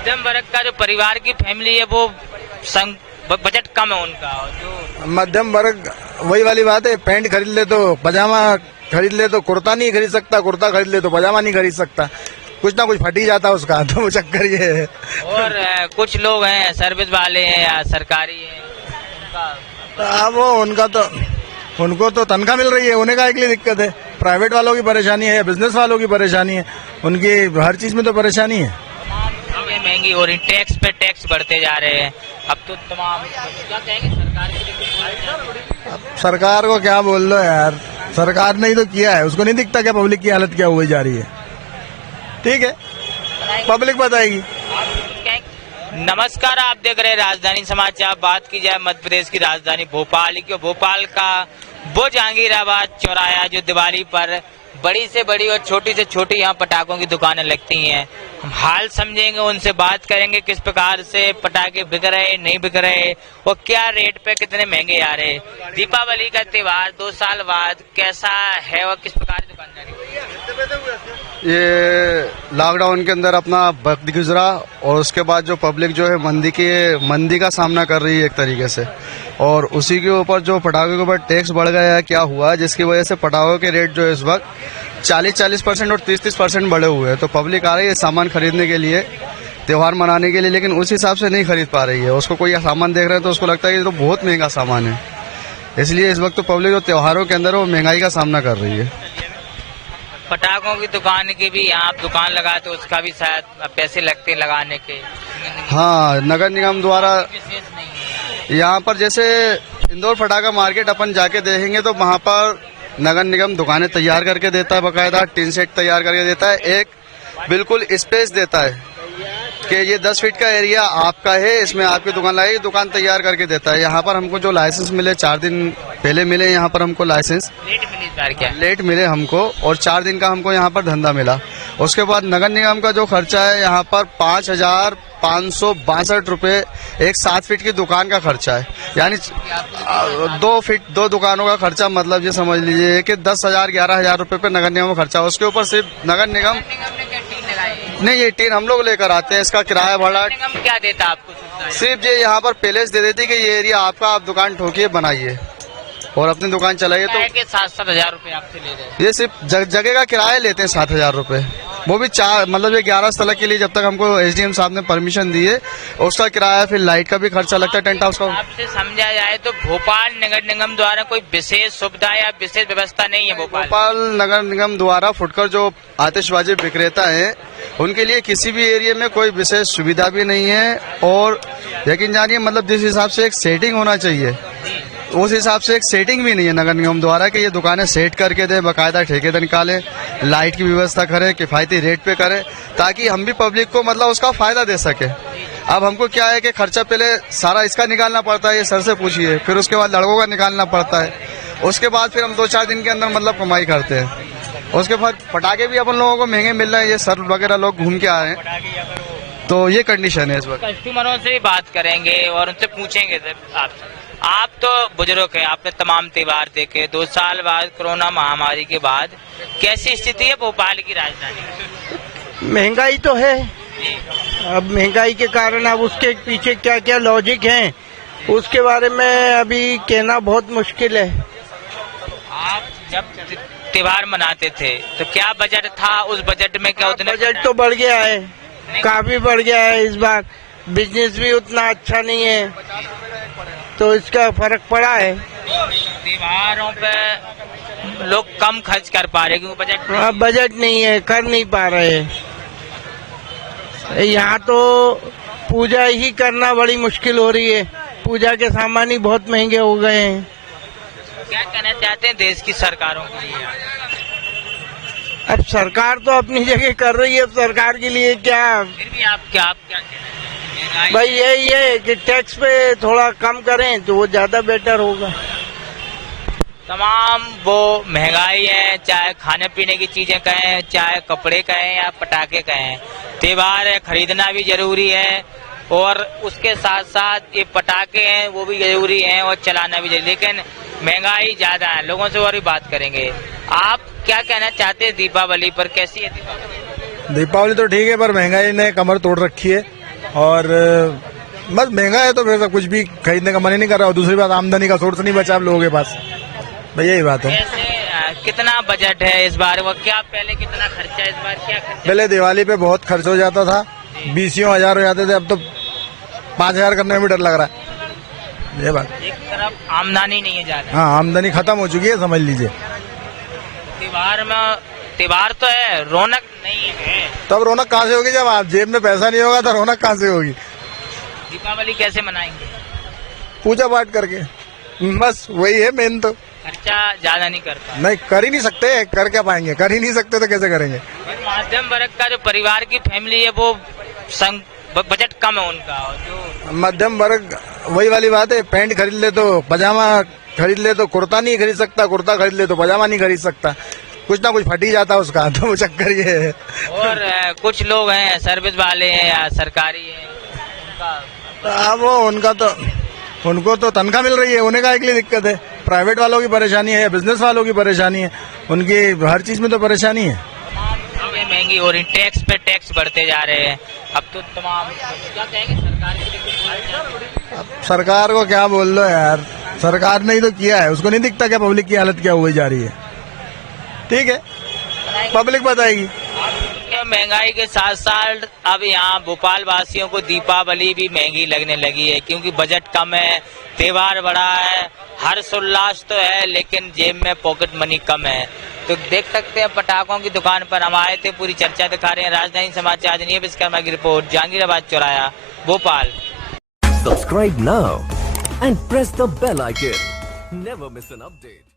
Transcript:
मध्यम वर्ग का जो परिवार की फैमिली है वो बजट कम है उनका, जो मध्यम वर्ग वही वाली बात है, पैंट खरीद ले तो पजामा खरीद ले तो कुर्ता नहीं खरीद सकता, कुर्ता खरीद ले तो पजामा नहीं खरीद सकता, कुछ ना कुछ फट ही जाता उसका, तो वो चक्कर ये है। और कुछ लोग हैं सर्विस वाले हैं या सरकारी हैं, वो उनको तो तनख्वाह मिल रही है, उन्हें का लिए दिक्कत है। प्राइवेट वालों की परेशानी है या बिजनेस वालों की परेशानी है, उनकी हर चीज में तो परेशानी है। चीजें महंगी हो रही, टैक्स पे टैक्स बढ़ते जा रहे हैं। अब तो तमाम क्या कहेंगे सरकार के, सरकार को क्या बोल लो यार, सरकार ने ही तो किया है, उसको नहीं दिखता क्या पब्लिक की हालत क्या हुई जा रही है। ठीक है, पब्लिक बताएगी। नमस्कार, आप देख रहे हैं राजधानी समाचार। बात की जाए मध्य प्रदेश की राजधानी भोपाल की, भोपाल का वो जहांगीराबाद चौराहा जो दिवाली पर बड़ी से बड़ी और छोटी से छोटी यहाँ पटाखों की दुकानें लगती हैं। हम हाल समझेंगे, उनसे बात करेंगे किस प्रकार से पटाखे बिक रहे, नहीं बिक रहे और क्या रेट पे कितने महंगे आ रहे। दीपावली का त्योहार 2 साल बाद कैसा है और किस प्रकार की दुकानदारी? ये लॉकडाउन के अंदर अपना वक्त गुजरा और उसके बाद जो पब्लिक जो है मंदी का सामना कर रही है एक तरीके से, और उसी के ऊपर जो पटाखों के ऊपर टैक्स बढ़ गया है, क्या हुआ जिसकी वजह से पटाखों के रेट जो है इस वक्त 40% और 30% बढ़े हुए हैं। तो पब्लिक आ रही है सामान खरीदने के लिए, त्योहार मनाने के लिए, लेकिन उस हिसाब से नहीं खरीद पा रही है। उसको कोई सामान देख रहे हैं तो उसको लगता है कि ये तो बहुत महंगा सामान है, इसलिए इस वक्त तो पब्लिक जो त्योहारों के अंदर वो महंगाई का सामना कर रही है। पटाखों की दुकान की भी यहाँ आप दुकान लगाए तो उसका भी शायद पैसे लगते लगाने के। हाँ, नगर निगम द्वारा विशेष नहीं है यहाँ पर, जैसे इंदौर पटाखा मार्केट अपन जाके देखेंगे तो वहाँ पर नगर निगम दुकानें तैयार करके देता है, बकायदा टिन सेट तैयार करके देता है, एक बिल्कुल स्पेस देता है कि ये 10 फीट का एरिया आपका है, इसमें आपकी दुकान लगेगी, दुकान तैयार करके देता है। यहाँ पर हमको जो लाइसेंस मिले 4 दिन पहले मिले, यहाँ पर हमको लाइसेंस लेट मिले हमको, और 4 दिन का हमको यहाँ पर धंधा मिला। उसके बाद नगर निगम का जो खर्चा है यहाँ पर 5,562 रुपये एक 7 फीट की दुकान का खर्चा है, यानी 2 दुकानों का खर्चा, मतलब ये समझ लीजिए कि 10,000 11,000 रुपये पे नगर निगम का खर्चा। उसके ऊपर सिर्फ नगर निगम नहीं, ये टीन हम लोग लेकर आते हैं, इसका किराया भाड़ा क्या देता आपको? सिर्फ ये यहाँ पर पैलेस दे देती कि ये एरिया आपका, आप दुकान ठोकिए बनाइए और अपनी दुकान चलाइए। तो 7-7 हजार रुपए आपसे ले रहे हैं। ये सिर्फ जगह का किराया लेते हैं 7,000 रुपए, वो भी 4 मतलब ये 11 स्थल के लिए, जब तक हमको एसडीएम साहब ने परमिशन दी है उसका किराया, फिर लाइट का भी खर्चा लगता है, टेंट हाउस का। आपसे समझा जाए तो भोपाल नगर निगम द्वारा कोई विशेष सुविधा या विशेष व्यवस्था नहीं है। भोपाल नगर निगम द्वारा फुटकर जो आतिशबाजी विक्रेता है उनके लिए किसी भी एरिया में कोई विशेष सुविधा भी नहीं है, और यकीन जानिए मतलब जिस हिसाब से एक सेटिंग होना चाहिए उस हिसाब से एक सेटिंग भी नहीं है नगर निगम द्वारा कि ये दुकानें सेट करके दें, बाकायदा ठेकेदार निकालें, लाइट की व्यवस्था करें, किफायती रेट पे करें, ताकि हम भी पब्लिक को मतलब उसका फायदा दे सके। अब हमको क्या है कि खर्चा पहले सारा इसका निकालना पड़ता है, ये सर से पूछिए, फिर उसके बाद लड़कों का निकालना पड़ता है, उसके बाद फिर हम 2-4 दिन के अंदर मतलब कमाई करते हैं। उसके बाद पटाखे भी अपन लोगों को महंगे मिल रहे हैं, ये सर वगैरह लोग घूम के आ रहे हैं, तो ये कंडीशन है इस वक्त। कस्टमरों से भी बात करेंगे और उनसे पूछेंगे। आप तो बुजुर्ग हैं, आपने तमाम त्योहार देखे, 2 साल बाद कोरोना महामारी के बाद कैसी स्थिति है भोपाल की राजधानी? महंगाई तो है, अब महंगाई के कारण अब उसके पीछे क्या क्या लॉजिक है उसके बारे में अभी कहना बहुत मुश्किल है। आप जब त्योहार मनाते थे तो क्या बजट था, उस बजट में क्या उतना? बजट तो बढ़ गया है, काफी बढ़ गया है, इस बार बिजनेस भी उतना अच्छा नहीं है, तो इसका फर्क पड़ा है। त्योहारों पे लोग कम खर्च कर पा रहे क्योंकि बजट नहीं है, कर नहीं पा रहे हैं। यहाँ तो पूजा ही करना बड़ी मुश्किल हो रही है, पूजा के सामान ही बहुत महंगे हो गए हैं। क्या कहना चाहते हैं देश की सरकारों के लिए? अब सरकार तो अपनी जगह कर रही है, अब सरकार के लिए क्या, फिर भी आप क्या कहना है? भाई यही है कि टैक्स पे थोड़ा कम करें तो वो ज्यादा बेटर होगा। तमाम वो महंगाई है, चाहे खाने पीने की चीजें कहें, चाहे कपड़े कहें या पटाखे कहें, त्योहार है, खरीदना भी जरूरी है, और उसके साथ साथ ये पटाखे हैं वो भी जरूरी हैं और चलाना भी जरूरी, लेकिन महंगाई ज्यादा है। लोगों से और भी बात करेंगे। आप क्या कहना चाहते हैं दीपावली पर, कैसी है दीपावली? दीपावली तो ठीक है, पर महंगाई ने कमर तोड़ रखी है, और बस महंगा है तो फिर कुछ भी खरीदने का मन ही नहीं कर रहा। और दूसरी बात, आमदनी का सोर्स नहीं बचा आप लोगों के पास, भाई यही बात है। कैसे कितना बजट है इस बार, वो क्या पहले कितना खर्चा, इस बार क्या खर्चा? पहले दिवाली पे बहुत खर्च हो जाता था, 20,000 हो जाते थे, अब तो 5,000 करने में भी डर लग रहा है, ये बात। एक तरफ आमदनी नहीं है ज्यादा। हाँ, आमदनी खत्म हो चुकी है, समझ लीजिए। त्योहार तो है, रौनक नहीं है। तब रौनक कहाँ से होगी, जब आप जेब में पैसा नहीं होगा तो रौनक कहाँ से होगी। दीपावली कैसे मनाएंगे? पूजा पाठ करके, बस वही है मेन। तो खर्चा ज्यादा नहीं करता। नहीं, कर ही नहीं सकते, कर क्या पाएंगे, कर ही नहीं सकते तो कैसे करेंगे। मध्यम वर्ग का जो परिवार की फैमिली है वो बजट कम है उनका, और जो मध्यम वर्ग, वही वाली बात है, पैंट खरीद ले तो पजामा खरीद ले तो कुर्ता नहीं खरीद सकता, कुर्ता खरीद ले तो पजामा नहीं खरीद सकता, कुछ ना कुछ फट ही जाता उसका। तो वो चक्कर ये है। और कुछ लोग हैं सर्विस वाले हैं या सरकारी हैं, अब वो उनको तो तनख्वाह मिल रही है, उन्हें का लिए दिक्कत है। प्राइवेट वालों की परेशानी है या बिजनेस वालों की परेशानी है, उनकी हर चीज में तो परेशानी है। चीजें महंगी हो रही, टैक्स पे टैक्स बढ़ते जा रहे हैं। अब तो तमाम, क्या कहेंगे सरकार के लिए? अब सरकार को क्या बोल लो यार, सरकार ने ही तो किया है, उसको नहीं दिखता क्या पब्लिक की हालत क्या हुई जा रही है। ठीक है, पब्लिक बताएगी। महंगाई के साथ साथ अब यहाँ भोपाल वासियों को दीपावली भी महंगी लगने लगी है, क्योंकि बजट कम है, त्योहार बड़ा है, हर्षोल्लास तो है, लेकिन जेब में पॉकेट मनी कम है। तो देख सकते हैं पटाखों की दुकान पर हम आए थे, पूरी चर्चा दिखा रहे हैं। राजधानी समाचार नीरज विश्वकर्मा की रिपोर्ट, जहांगीराबाद चौराया, Bhopal. Subscribe now and press the bell icon. Never miss an update.